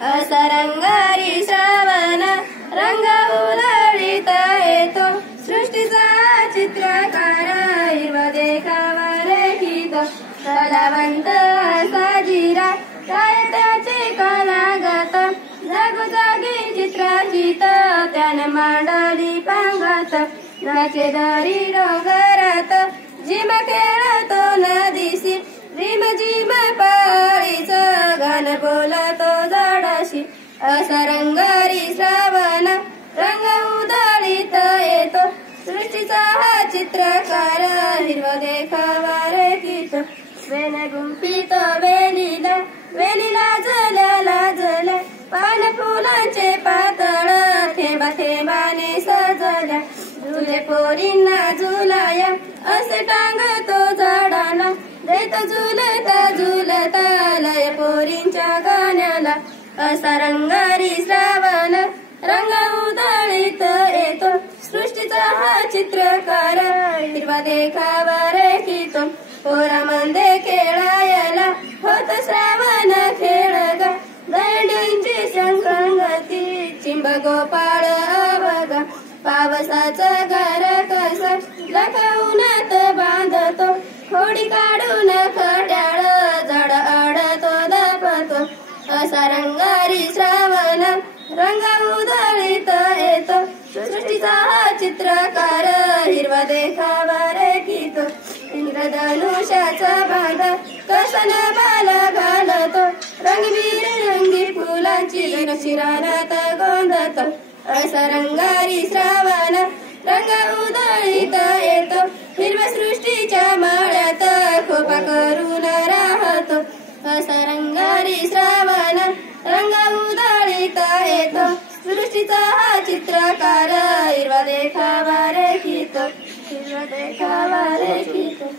असरंगारी श्रावण रंग उधळीत येतो, सृष्टीचा चित्रकार हिरवा देखावा रेखितो. कलावंत साजिरा काय त्याचे कलागत, जागोजागी चित्राचित त्याने मांडली पांगत. नाचे दरी डोंगरात जिम खेळतो नदीशी, रिम जिम पाळीच गाण बोलतो झाडाशी. असरंगारी श्रावण रंग उधळीत येतो, सृष्टीचा हा चित्रकार हिरवा देखावा रेखितो. वेण गुंफितो वेलीला, वेलीला झल्या लाजल्या, पान फुलांचे पातळ थेंबा थेंबाने सजल्या. झुले पोरींना झुलाया असे टांगतो झाडाला, देतो झुलता झुलता लय पोरींच्या गाण्याला. असरंगारी श्रावण रंग उधळीत येतो, सृष्टीचा हा चित्रकार हिरवा देखावा रेखितो. पोरामध्ये खेळायला होत श्रावण खेळ ग, दंडींची संगती चिंब गोपाळ अवघ. पावसाचं घर कस लखवूनात बांधतो, खोडी काढून खट्याळ झाड अडतो दपतो. असरंगारी श्रावण रंग उधळीत येतो, सृष्टीचा हा चित्रकार हिरवा देखावा रेखितो. इंद्रधनुष्याचा बांधा कसन बाल घालतो, रंगबिरंगी फुलांची शिरानात गोंधतो. असरंगारी श्रावण रंग उधळीत येतो, हिरव्या सृष्टीच्या माळ्यात खोपा करून राहतो. असरंगारी श्रावण रंग उधळीत येतो, सृष्टीचा हा चित्रकार हिरवा देखावा रेखितो, हिरवा देखावा रेखितो.